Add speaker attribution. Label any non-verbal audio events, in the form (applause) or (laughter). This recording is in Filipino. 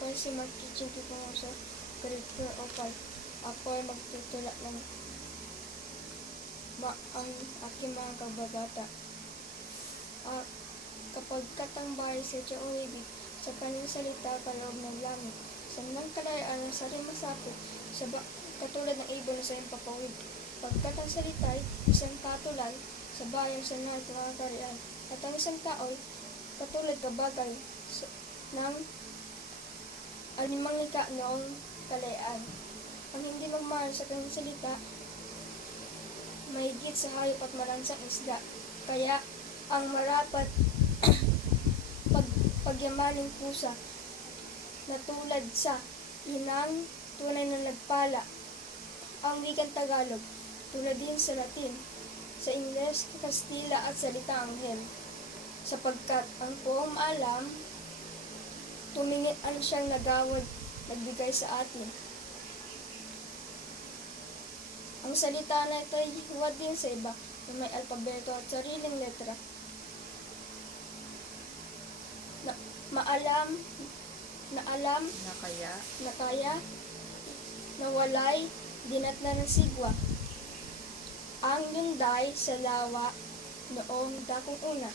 Speaker 1: Ay si Mark-teaching ko sa grade 4 o 5. Ako ay magtutula ng ma ang aking mga kababata. Ah, kapag katambay sa ibig, sa kanyang salita kaloob ng langit, sa nang kalayaan ng saring masapit, sa ba katulad ng ibon sa iyong papawid. Pagkat ang salita ay isang katulad sa bayang sa lahat ng at ang isang tao ay katulad kabagay sa, ng alimang ika noong kalayaan. Ang hindi magmahal sa kanyang salita, mahigit sa hayop at malansang isda. Kaya ang marapat (clears throat) pag, pagyamaning pusa na tulad sa inang tunay na nagpala. Ang wikang Tagalog, tulad din sa Latin, sa Ingles, Kastila at salita Anghel. Sapagkat ang buong alam, tumingin ano siyang nagawad, nagbigay sa atin. Ang salita na ito ay huwad din sa iba na may alpabeto at sariling letra. Na, maalam, na alam,
Speaker 2: Na kaya,
Speaker 1: na kaya, na walay, dinat na ng sigwa. Ang yunday sa lawa noong dakong una.